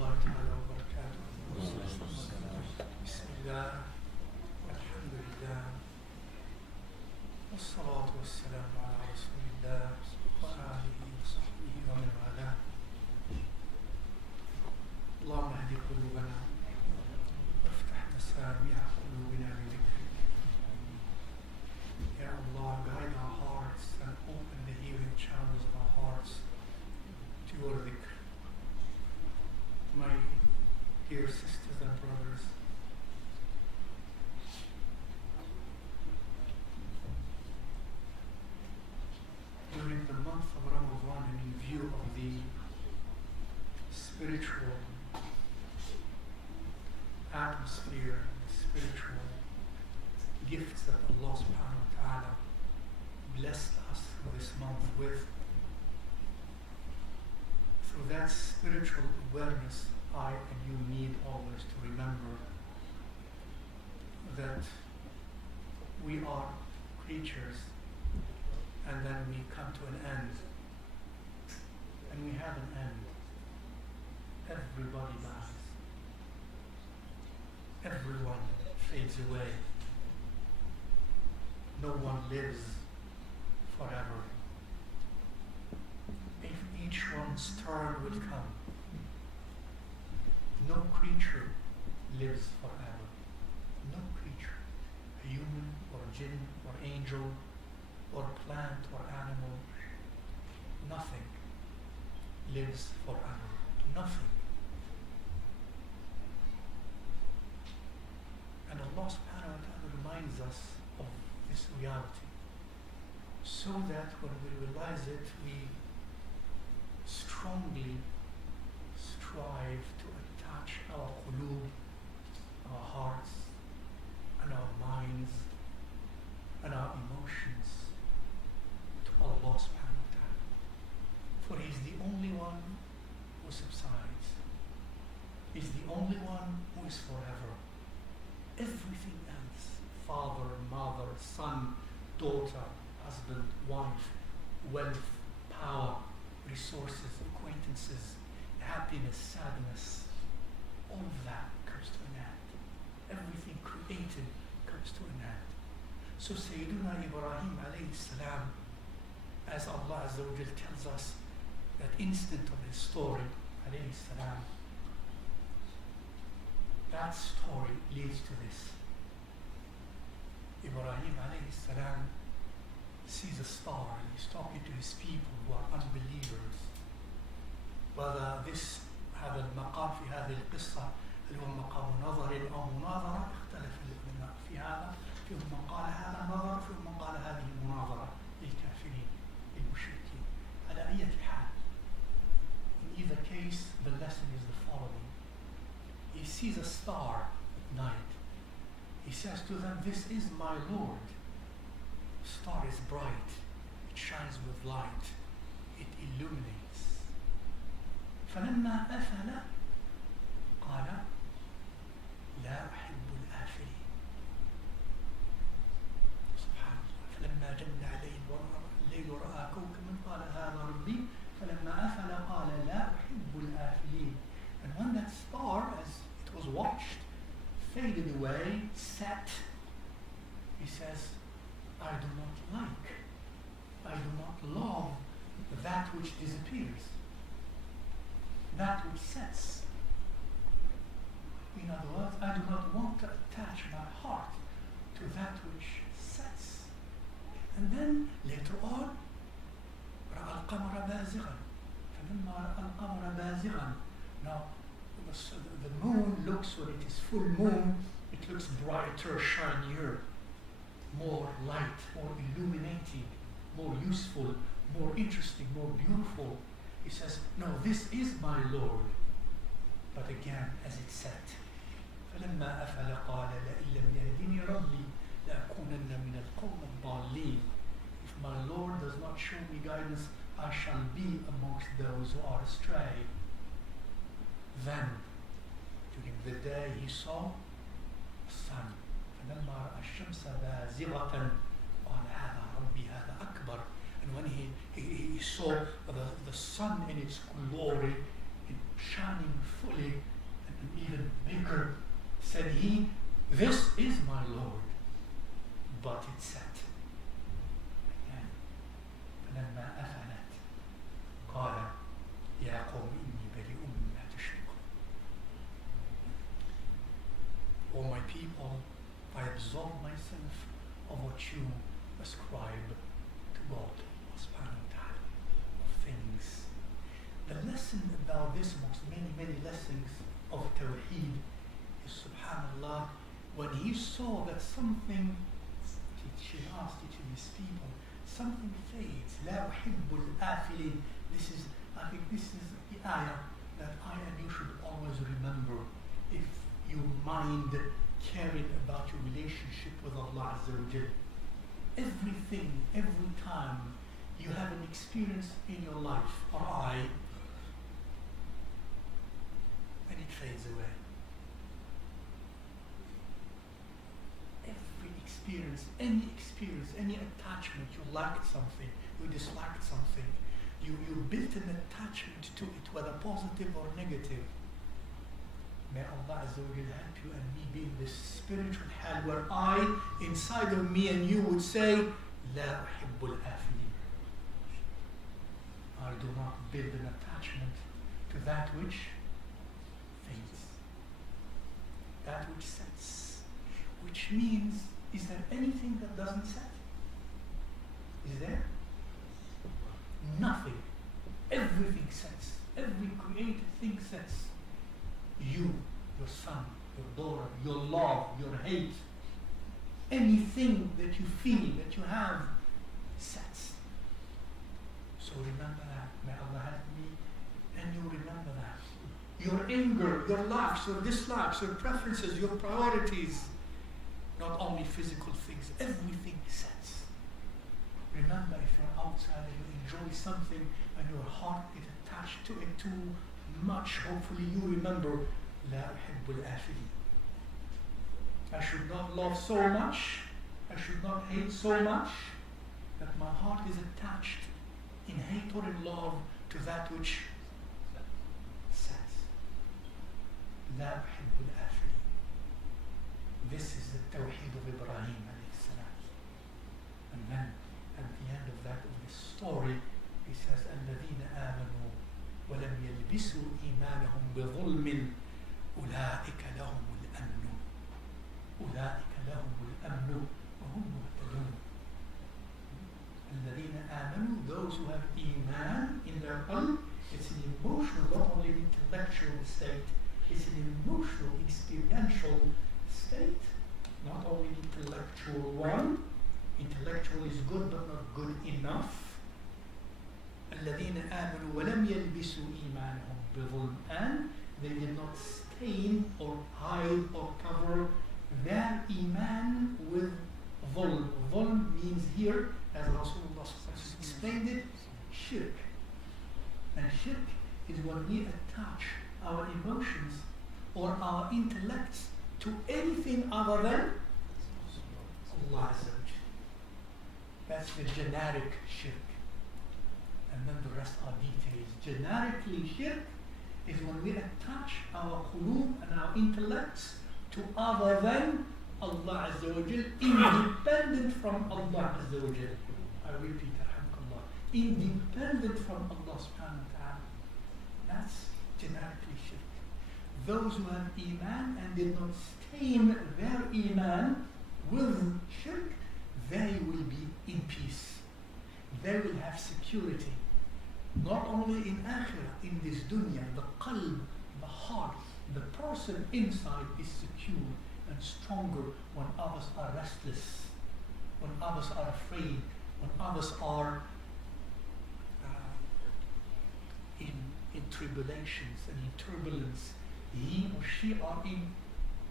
الله تعالى وبركاته. بسم الله والحمد لله والصلاة والسلام على رسول الله وآله وصحبه ومن والاه. اللهم اهد قلوبنا وافتح مسامع قلوبنا لذكرك. Ya Allah, guide our hearts and open the hearing channels of our hearts to your dhikr. My dear sisters and brothers, during the month of Ramadan and in view of the spiritual atmosphere and the spiritual gifts that Allah subhanahu wa ta'ala blessed us this month with, through that spiritual awareness, I and you need always to remember that we are creatures and then we come to an end. And we have an end. Everybody dies. Everyone fades away. No one lives forever. If each one's turn will come, no creature lives forever. No creature, a human or jinn or angel or plant or animal, nothing lives forever. Nothing. And Allah subhanahu wa ta'ala reminds us of this reality, so that when we realize it, we strongly strive to attach our qulub, our hearts, and our minds, and our emotions to Allah subhanahu wa ta'ala. For He is the only one who subsides. He is the only one who is forever. Everything else, father, mother, son, daughter, husband, wife, wealth, power, resources, acquaintances, happiness, sadness, all of that comes to an end. Everything created comes to an end. So Sayyiduna Ibrahim alayhi salam, as Allah Azza wa Jal tells us that instant of his story, alayhi salam, that story leads to this. Ibrahim alayhi salam sees a star and he's talking to his people who are unbelievers. Whether this هذا المقام في هذه القصة هل هو مقام نظر أو مناظرة اختلف العلماء في هذا. فيهم من قال هذا نظر، فيهم من قال هذه مناظرة للكافرين للمشركين. على أي حال, in either case the lesson is the following. He sees a star at night. He says to them, "This is my Lord." The star is bright. It shines with light. It illuminates. فلما أفل قال لا أحب الآفلين. سبحان الله. فلما جن عليه الليل رأى كوكبا قال هذا ربي فلما أفل قال لا أحب الآفلين. And when that star, as it was watched, faded away, set, he says, I do not like, I do not love that which disappears, that which sets. In other words, I do not want to attach my heart to that which sets. And then later on, رأى القمر بازغا فلما رأى القمر بازغا. Now, the moon looks, when it is full moon, it looks brighter, shinier, more light, more illuminating, more useful, more interesting, more beautiful. He says, no, this is my Lord. But again, as it said, فَلَمَّا أَفَلَ قَالَ لَإِن لَّمْ يَهْدِنِي رَبِّي لَأَكُونَنَّ مِنَ الْقَوْمِ الضَّالِّينَ. If my Lord does not show me guidance, I shall be amongst those who are astray. Then, during the day, he saw the sun. فلما رأى الشمس بازغة قال هذا ربي هذا أكبر. And when he saw the sun in its glory, shining fully and even bigger, said he, "This is my Lord," but it set. Again, فلما أفلت قال يا قوم إني بريء مما تشركون. O my people, I absolve myself of what you ascribe to God subhanahu wa ta'ala of things. The lesson about this, amongst many lessons of Tawheed, is subhanallah, when he saw that something, she asked each of these people, something fades. لا أحب الآفلين. I think this is the ayah that I and you should always remember if you mind caring about your relationship with Allah Azza wa Jal. Everything, every time you have an experience in your life, or and it fades away. Every experience, any attachment, you liked something, you disliked something, you built an attachment to it, whether positive or negative. May Allah Azza wa Jal help you and me be in this spiritual hal where inside of me and you would say, لا أحب الآفلين. I do not build an attachment to that which fades, that which sets. Which means, is there anything that doesn't set? Is there? Nothing. Everything sets. Every created thing sets. You, your son, your daughter, your love, your hate, anything that you feel, that you have, sets. So remember that. May Allah help me and you remember that. Your anger, your likes, your dislikes, your preferences, your priorities, not only physical things, everything sets. Remember, if you're outside and you enjoy something and your heart is attached to it too much, hopefully you remember, لا أحب الآفلين. I should not love so much, I should not hate so much, that my heart is attached in hate or in love to that which sets. لا أحب الآفلين. This is the Tawheed of Ibrahim alayhi salam. And then at the end of this story, he says, الذين آمنوا ولم يلبسوا إيمانهم بظلم أولئك لهم الأمن أولئك لهم الأمن وهم مهتدون. الذين آمنوا, those who have Iman in their qalb. It's an emotional, not only an intellectual state, it's an emotional, experiential state, not only an intellectual one. Intellectual is good but not good enough. الذين آمنوا ولم يلبسوا إيمانهم بظلم, and they did not stain or hide or cover their Iman with ظلم. ظلم means here, as Rasulullah explained it, shirk. And shirk is when we attach our emotions or our intellects to anything other than Allah Azza wa Jal. That's the generic shirk. And then the rest are details. Generically, shirk is when we attach our qulub and our intellects to other than Allah Azza wa Jal, independent from Allah Azza wa Jal. I repeat, alhamdulillah, independent from Allah subhanahu wa ta'ala. That's generically shirk. Those who have Iman and did not stain their Iman with shirk, they will be in peace. They will have security. Not only in akhirah, in this dunya, the qalb, the heart, the person inside is secure and stronger when others are restless, when others are afraid, when others are in tribulations and in turbulence. He or she are in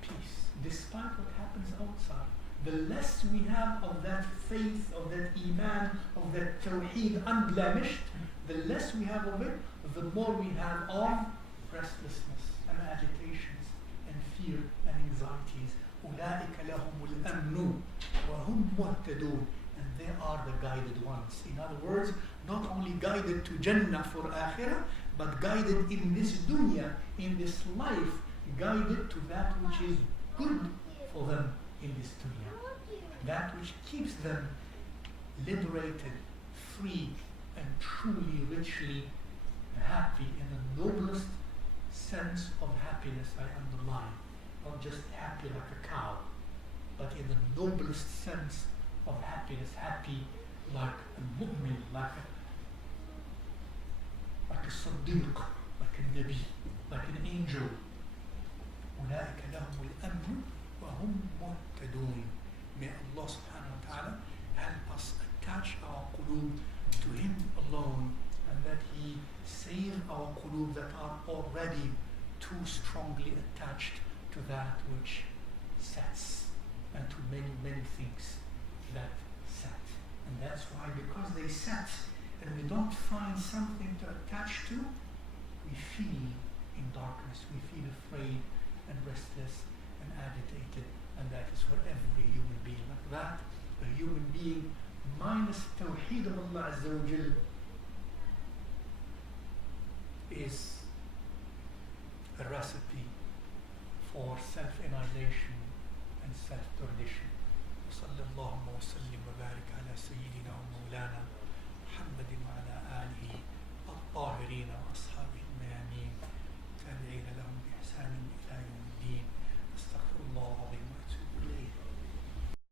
peace, despite what happens outside. The less we have of that faith, of that Iman, of that Tawheed unblemished, the less we have of it, the more we have of restlessness and agitations and fear and anxieties. أولئك لهم الأمن وهم مهتدون. And they are the guided ones. In other words, not only guided to Jannah for Akhirah, but guided in this dunya, in this life, guided to that which is good for them in this dunya, that which keeps them liberated, free, and truly, richly happy in the noblest sense of happiness, I underline. Not just happy like a cow, but in the noblest sense of happiness, happy like a mu'min, like a صديق, like a nabi, like an angel. أولئك لهم الأمن وهم مهتدون. May Allah subhanahu wa ta'ala help us attach our qulub to Him alone, and that He save our qulub that are already too strongly attached to that which sets, and to many, many things that set. And that's why, because they set and we don't find something to attach to, we feel in darkness, we feel afraid and restless and agitated, and that is for every human being like that. A human being minus Tawheed of Allah Azza wa Jal is a recipe for self-annihilation and self-perdition. صلى الله وسلم وبارك على سيدنا ومولانا محمد وعلى آله